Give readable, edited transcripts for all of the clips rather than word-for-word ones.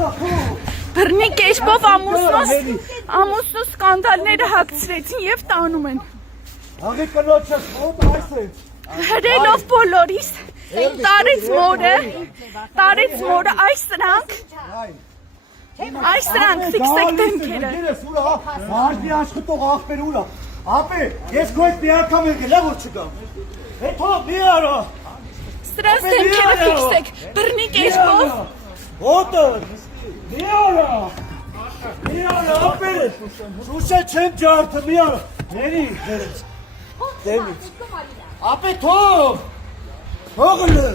Բռնի կերպով ամուսնու սկանդալները հագցրեցին եւ տանում են։ Հրելով բոլորիս տարեց մորը այս սրանք ֆիքսեք դեմքերը։ Մարդի աշխատող աղբեր ուրա։ Ապե, ես քո հետ մի անգամ եկել եմ որ չգամ։ Հետո մի արա։ Սրանց դեմքերը ֆիքսեք, բռնի կերպով։ Ոտը։ Մի արա, ապե, շուշը չեմ ջարդը, մի արա, ների, դեմից, ապե թող լը,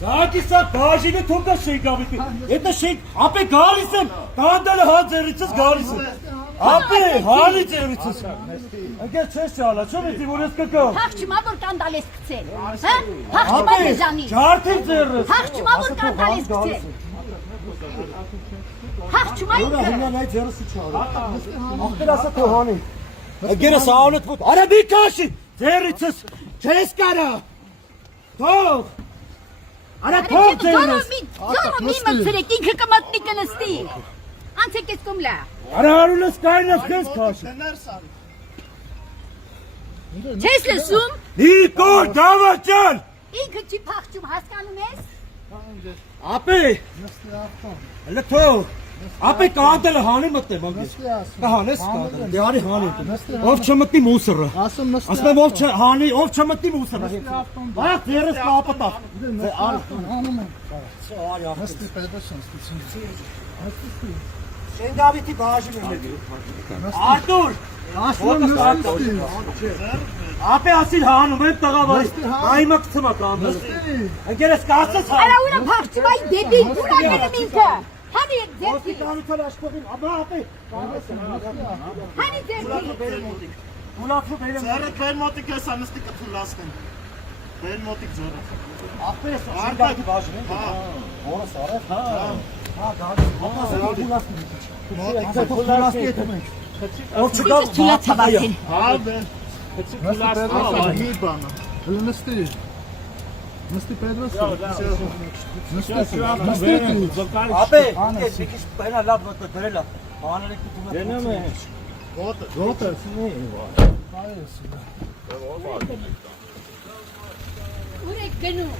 գակիսա բաժինը թող դա շենք ավետի, հետը շենք, ապե գալիս եմ, կանդալը հա ձերիցս գալիս եմ, ապե, հանի ձերիցս, ընկեր չես ճալա, չոմ էտի, որ ես կկավ, հաղջումա որ կանդալ ես կցել, հաղջումա մեզանի, ջարդիր ձերս, հաղջումա որ կանդալ ես կցել, Հաղջումա ինքը։ Հինան այդ ձերսի չարը, աղբեր ասա թող հանի, ընկերս ավլոտ ոտ, արա մի կաշի, ձերիցս, չես կարա, թող, արա թող ձերս, Զորը մի մծրեք, ինքը կմատնի կնստի, անցեք ես կոմլա։ արա հարունս կայնս կես կաշի, Չես լսում, Նիկոր, դավաճան, ինքը չի պաղջում, հասկանում ես։ ապե, հլը թող, ապե կանդելը հանի մտնեմ անգես, կհանես կանդելը, դե արի հանի, ով չմտնի մուսրը, ասմեմ ով չմտնի մուսրը, վաղ ձերս կապտավ, Շենգավիթի բաժին եմ էդի, Արտուր, ապե ասիլ հանում եմ տղավարի, այմա կցմա կանդելը, ընկերս կասես հան, Արա ուրը պաղջում այ դեպի, ուր անգենում ինքը, հանի ետ դեպի, Կանութան աշխողին, ապե, հանի դեպի, ուլակրու բերեմ, Ձերը բեր մոտիկ ես անստի կթուլասնեմ, բեր մոտիկ ձերը, ապե ես շենգավիթի բաժին եմ, որս արև, Ով չգավ թուլացավացին, Նստի Պետրոս Ապե, ես մի քիչ բենա լավ մոտը դրելա, հանրեք դու Գնամ է Ոտը ուր եք գնում։